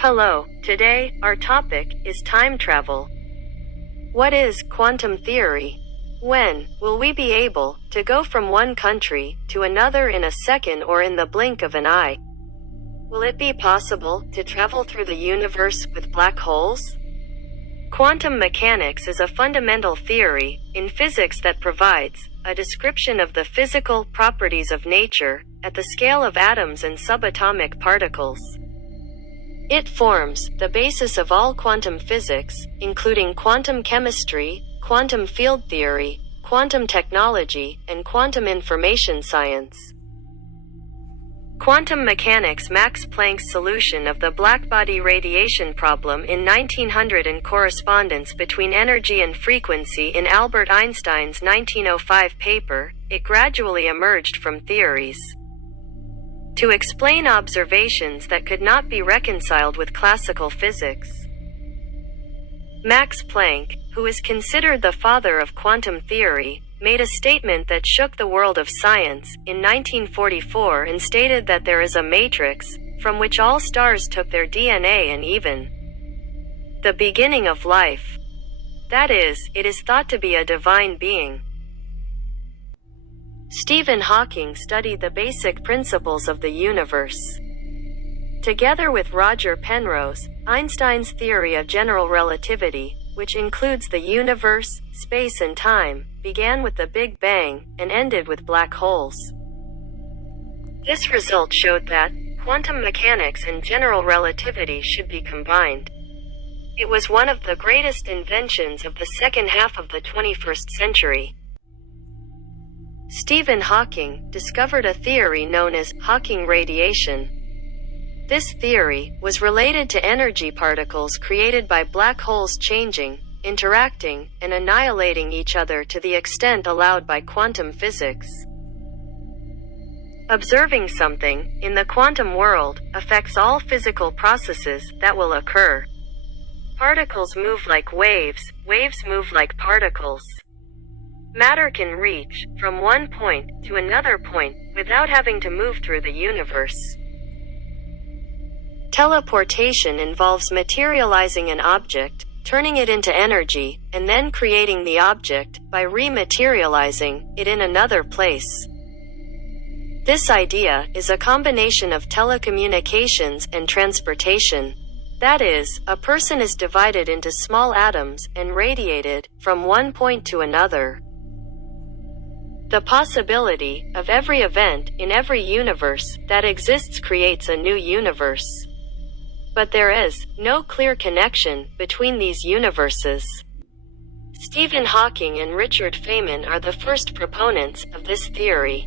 Hello, today, our topic is time travel. What is quantum theory? When will we be able to go from one country to another in a second or in the blink of an eye? Will it be possible to travel through the universe with black holes? Quantum mechanics is a fundamental theory in physics that provides a description of the physical properties of nature at the scale of atoms and subatomic particles. It forms the basis of all quantum physics, including quantum chemistry, quantum field theory, quantum technology, and quantum information science. Quantum mechanics Max Planck's solution of the blackbody radiation problem in 1900 and correspondence between energy and frequency in Albert Einstein's 1905 paper, it gradually emerged from theories to explain observations that could not be reconciled with classical physics. Max Planck, who is considered the father of quantum theory, made a statement that shook the world of science in 1944 and stated that there is a matrix from which all stars took their DNA and even the beginning of life. That is, it is thought to be a divine being. Stephen Hawking studied the basic principles of the universe. Together with Roger Penrose, Einstein's theory of general relativity, which includes the universe, space and time, began with the Big Bang and ended with black holes. This result showed that quantum mechanics and general relativity should be combined. It was one of the greatest inventions of the second half of the 21st century. Stephen Hawking discovered a theory known as Hawking radiation. This theory was related to energy particles created by black holes changing, interacting, and annihilating each other to the extent allowed by quantum physics. Observing something in the quantum world affects all physical processes that will occur. Particles move like waves, waves move like particles. Matter can reach from one point to another point without having to move through the universe. Teleportation involves materializing an object, turning it into energy, and then creating the object by rematerializing it in another place. This idea is a combination of telecommunications and transportation. That is, a person is divided into small atoms and radiated from one point to another. The possibility of every event in every universe that exists creates a new universe. But there is no clear connection between these universes. Stephen Hawking and Richard Feynman are the first proponents of this theory.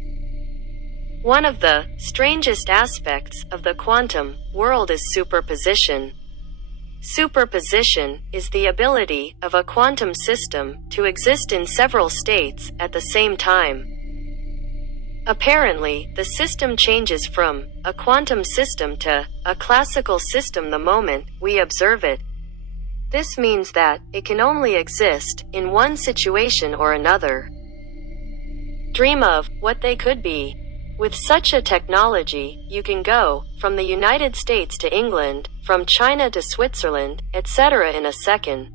One of the strangest aspects of the quantum world is superposition. Superposition is the ability of a quantum system to exist in several states at the same time. Apparently, the system changes from a quantum system to a classical system the moment we observe it. This means that it can only exist in one situation or another. Dream of what they could be. With such a technology, you can go from the United States to England, from China to Switzerland, etc. in a second.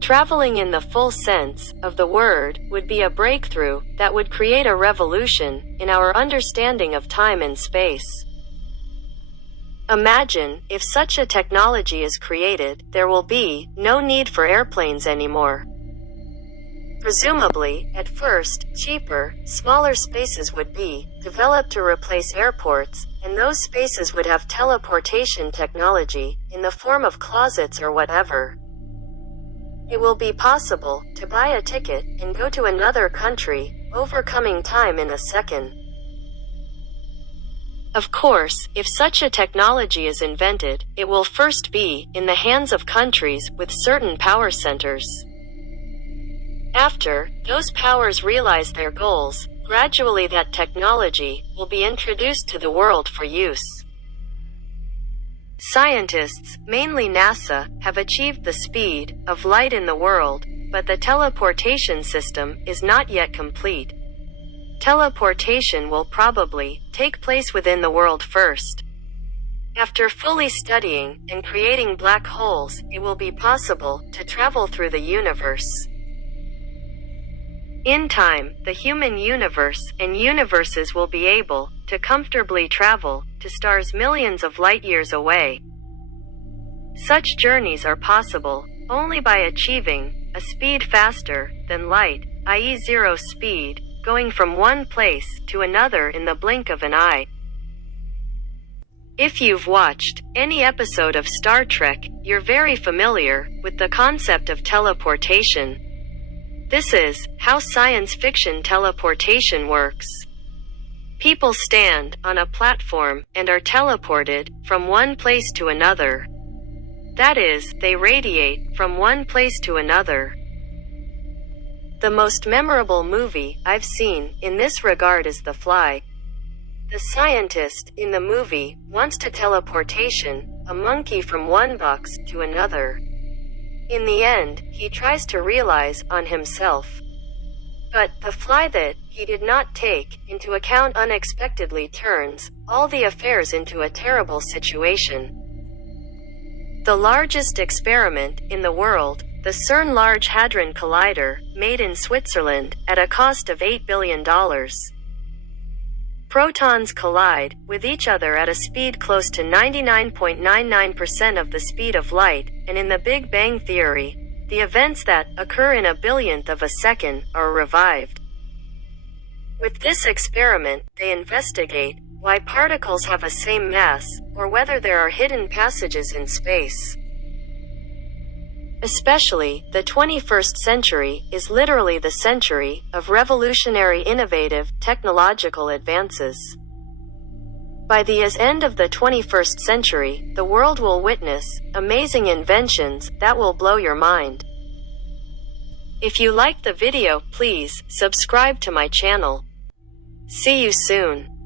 Traveling in the full sense of the word would be a breakthrough that would create a revolution in our understanding of time and space. Imagine if such a technology is created, there will be no need for airplanes anymore. Presumably, at first, cheaper, smaller spaces would be developed to replace airports, and those spaces would have teleportation technology in the form of closets or whatever. It will be possible to buy a ticket and go to another country, overcoming time in a second. Of course, if such a technology is invented, it will first be in the hands of countries with certain power centers. After those powers realize their goals, gradually that technology will be introduced to the world for use. Scientists, mainly NASA, have achieved the speed of light in the world, but the teleportation system is not yet complete. Teleportation will probably take place within the world first. After fully studying and creating black holes, it will be possible to travel through the universe. In time, the human universe and universes will be able to comfortably travel to stars millions of light years away. Such journeys are possible only by achieving a speed faster than light, i.e. zero speed, going from one place to another in the blink of an eye. If you've watched any episode of Star Trek, you're very familiar with the concept of teleportation. This is how science fiction teleportation works. People stand on a platform and are teleported from one place to another. That is, they radiate from one place to another. The most memorable movie I've seen in this regard is The Fly. The scientist in the movie wants to teleportation a monkey from one box to another. In the end, he tries to realize on himself. But the fly that he did not take into account unexpectedly turns all the affairs into a terrible situation. The largest experiment in the world, the CERN Large Hadron Collider, made in Switzerland at a cost of $8 billion. Protons collide with each other at a speed close to 99.99% of the speed of light, and in the Big Bang Theory, the events that occur in a billionth of a second are revived. With this experiment, they investigate why particles have a same mass, or whether there are hidden passages in space. Especially, the 21st century is literally the century of revolutionary innovative technological advances. By the end of the 21st century, the world will witness amazing inventions that will blow your mind. If you liked the video, please subscribe to my channel. See you soon.